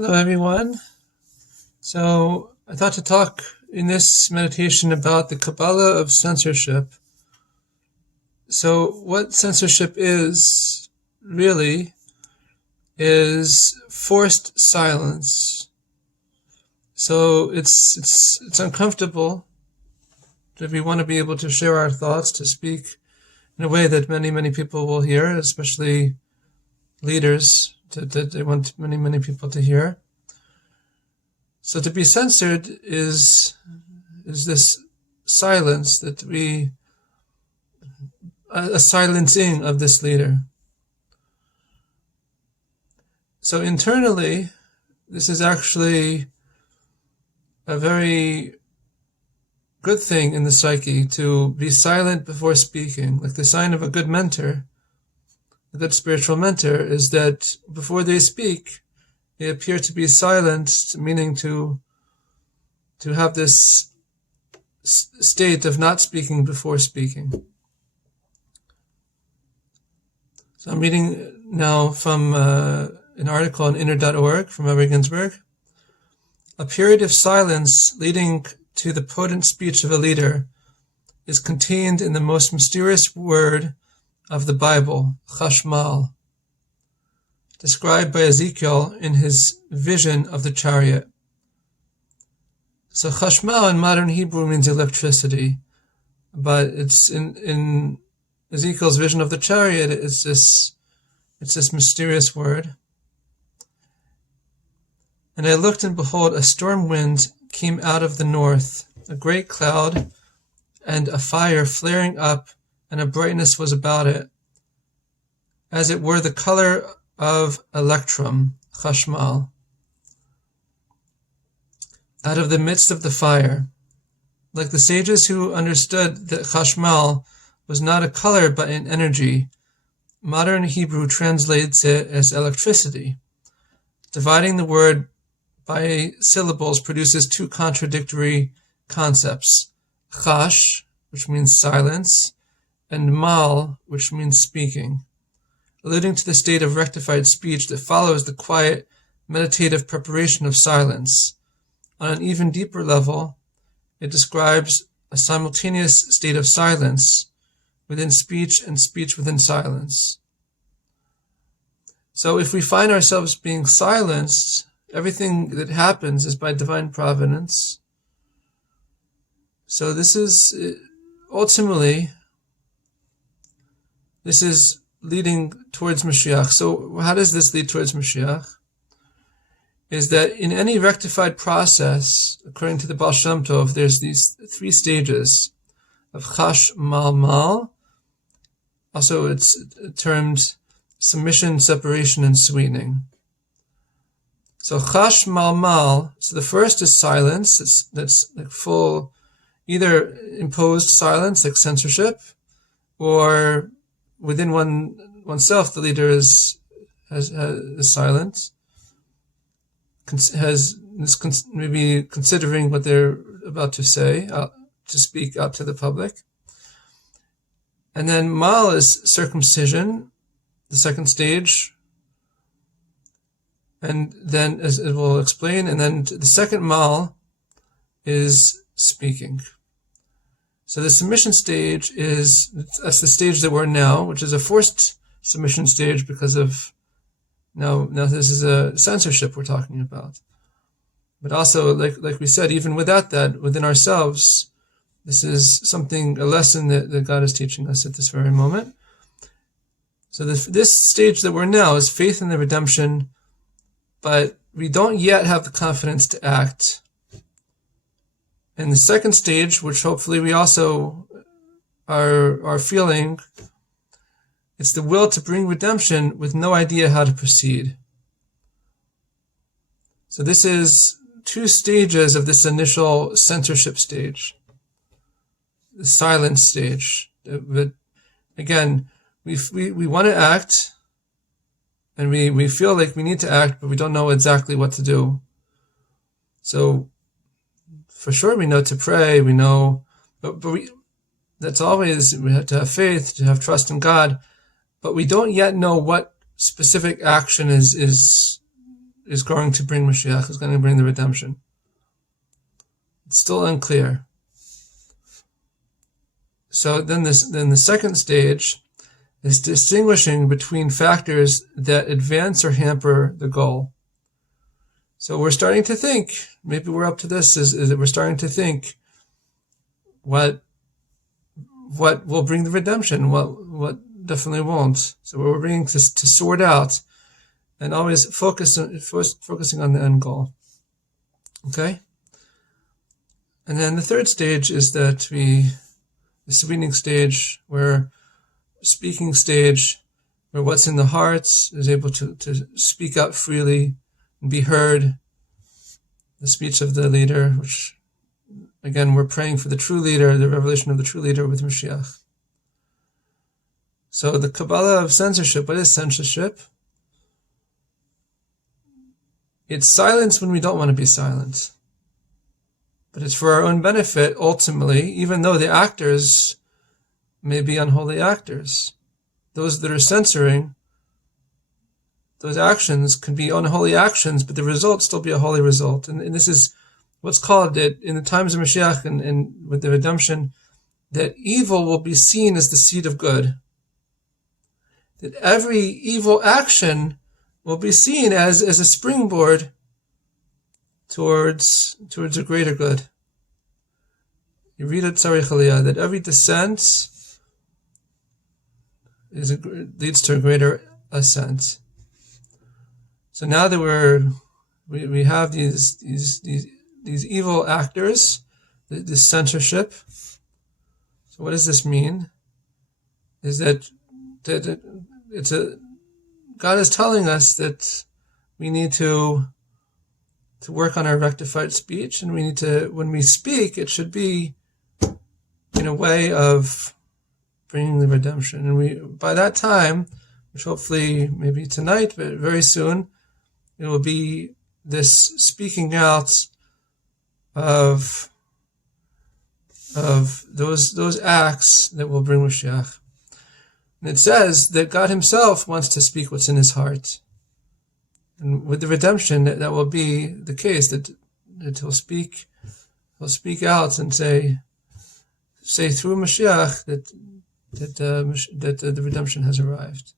Hello, everyone. So I thought to talk in this meditation about the Kabbalah of censorship. So what censorship is, really, is forced silence. So it's uncomfortable if we want to be able to share our thoughts, to speak in a way that many people will hear, especially leaders, that they want many people to hear. So to be censored is this silence that a silencing of this leader. So internally, this is actually a very good thing in the psyche, to be silent before speaking. Like the sign of a good mentor, a good spiritual mentor, is that before they speak, they appear to be silent, meaning to have this state of not speaking before speaking. So I'm reading now from an article on inner.org from Rabbi Ginsburg. A period of silence leading to the potent speech of a leader is contained in the most mysterious word of the Bible, chashmal, described by Ezekiel in his vision of the chariot. So chashmal in modern Hebrew means electricity, but it's in Ezekiel's vision of the chariot, it's this mysterious word. And I looked, and behold, a storm wind came out of the north, a great cloud, and a fire flaring up, and a brightness was about it, as it were the color of electrum, chashmal, out of the midst of the fire. Like the sages who understood that chashmal was not a color but an energy, modern Hebrew translates it as electricity. Dividing the word by syllables produces two contradictory concepts: chash, which means silence, and mal, which means speaking, alluding to the state of rectified speech that follows the quiet, meditative preparation of silence. On an even deeper level, it describes a simultaneous state of silence within speech and speech within silence. So if we find ourselves being silenced, everything that happens is by divine providence. So this is ultimately, this is leading towards Mashiach. So how does this lead towards Mashiach? Is that in any rectified process, according to the Baal Shem Tov, there's these three stages of chash, mal, mal. Also, it's termed submission, separation, and sweetening. So chash, mal, mal. So the first is silence. That's like full, either imposed silence, like censorship, or within oneself, the leader is silent. Is maybe considering what they're about to say, to speak out to the public. And then mal is circumcision, the second stage. And then, as it will explain, and then the second mal is speaking. So the submission stage that's the stage that we're in now, which is a forced submission stage because of now this is a censorship we're talking about. But also, like we said, even without that, within ourselves, this is a lesson that God is teaching us at this very moment. So this stage that we're in now is faith in the redemption, but we don't yet have the confidence to act. And the second stage, which hopefully we also are feeling, it's the will to bring redemption with no idea how to proceed. So this is two stages of this initial censorship stage, the silence stage. But again, we want to act, and we feel like we need to act, but we don't know exactly what to do. So for sure we know to pray, we know, but that's always, we have to have faith, to have trust in God, but we don't yet know what specific action is is going to bring Mashiach, is going to bring the redemption. It's still unclear. So then the second stage is distinguishing between factors that advance or hamper the goal. So we're starting to think, maybe we're up to this, is that we're starting to think what will bring the redemption, what definitely won't. So we're bringing this to sort out and always focusing on the end goal. Okay? And then the third stage is that the sweetening stage, where speaking stage, where what's in the heart is able to speak out freely and be heard. The speech of the leader, which, again, we're praying for the true leader, the revelation of the true leader with Mashiach. So the Kabbalah of censorship, what is censorship? It's silence when we don't want to be silent. But it's for our own benefit, ultimately, even though the actors may be unholy actors. Those that are censoring, those actions can be unholy actions, but the result still be a holy result. And this is what's called, that in the times of Mashiach and with the redemption, that evil will be seen as the seed of good. That every evil action will be seen as a springboard towards a greater good. You read it, Tzarich Aliyah, that every descent leads to a greater ascent. So now that we have these evil actors, this censorship. So what does this mean? Is that God is telling us that we need to work on our rectified speech, and we need to, when we speak, it should be in a way of bringing the redemption. And by that time, which hopefully maybe tonight, but very soon, it will be this speaking out of those acts that will bring Mashiach. And it says that God himself wants to speak what's in his heart. And with the redemption, that will be the case, that he'll speak out and say through Mashiach that the redemption has arrived.